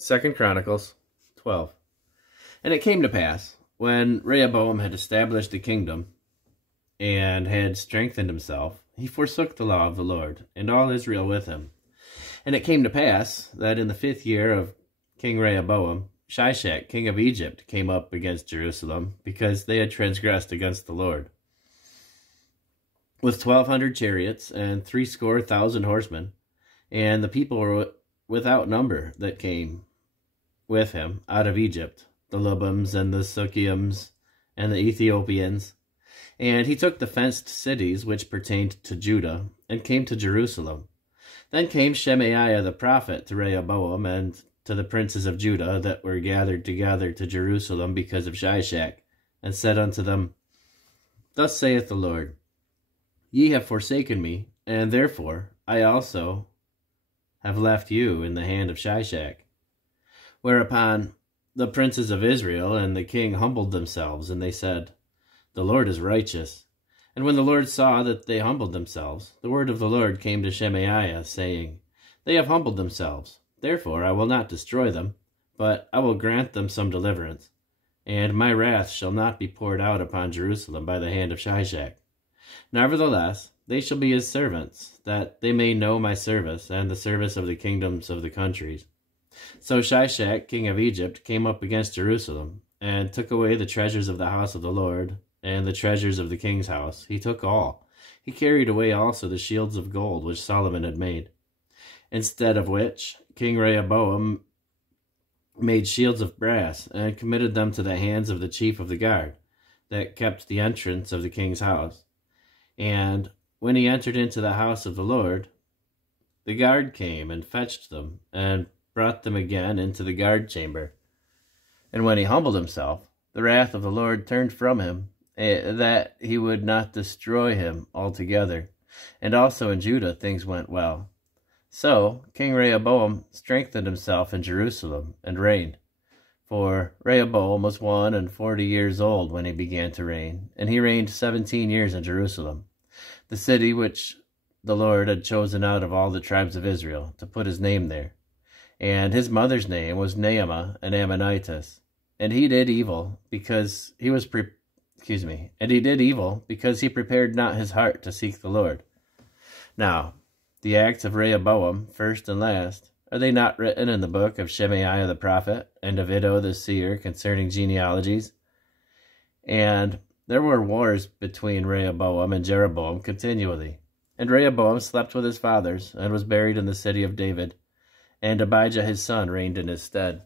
2 Chronicles 12. And it came to pass, when Rehoboam had established the kingdom, and had strengthened himself, he forsook the law of the Lord, and all Israel with him. And it came to pass, that in the 5th year of King Rehoboam, Shishak, king of Egypt, came up against Jerusalem, because they had transgressed against the Lord, with 1,200 chariots, and 70,000 horsemen. And the people were without number that came with him out of Egypt, the Lubims and the Sukkiims and the Ethiopians. And he took the fenced cities which pertained to Judah, and came to Jerusalem. Then came Shemaiah the prophet to Rehoboam, and to the princes of Judah that were gathered together to Jerusalem because of Shishak, and said unto them, Thus saith the Lord, Ye have forsaken me, and therefore I also have left you in the hand of Shishak. Whereupon the princes of Israel and the king humbled themselves, and they said, The Lord is righteous. And when the Lord saw that they humbled themselves, the word of the Lord came to Shemaiah, saying, They have humbled themselves, therefore I will not destroy them, but I will grant them some deliverance. And my wrath shall not be poured out upon Jerusalem by the hand of Shishak. Nevertheless, they shall be his servants, that they may know my service, and the service of the kingdoms of the countries. So Shishak, king of Egypt, came up against Jerusalem, and took away the treasures of the house of the Lord, and the treasures of the king's house. He took all. He carried away also the shields of gold which Solomon had made. Instead of which, King Rehoboam made shields of brass, and committed them to the hands of the chief of the guard, that kept the entrance of the king's house. And when he entered into the house of the Lord, the guard came and fetched them, and brought them again into the guard chamber. And when he humbled himself, the wrath of the Lord turned from him, that he would not destroy him altogether. And also in Judah things went well. So King Rehoboam strengthened himself in Jerusalem, and reigned. For Rehoboam was 41 years old when he began to reign, and he reigned 17 years in Jerusalem, the city which the Lord had chosen out of all the tribes of Israel, to put his name there. And his mother's name was Naamah, an Ammonitess. And he did evil because he prepared not his heart to seek the Lord. Now, the acts of Rehoboam, first and last, are they not written in the book of Shemaiah the prophet, and of Iddo the seer concerning genealogies? And there were wars between Rehoboam and Jeroboam continually. And Rehoboam slept with his fathers, and was buried in the city of David. And Abijah his son reigned in his stead.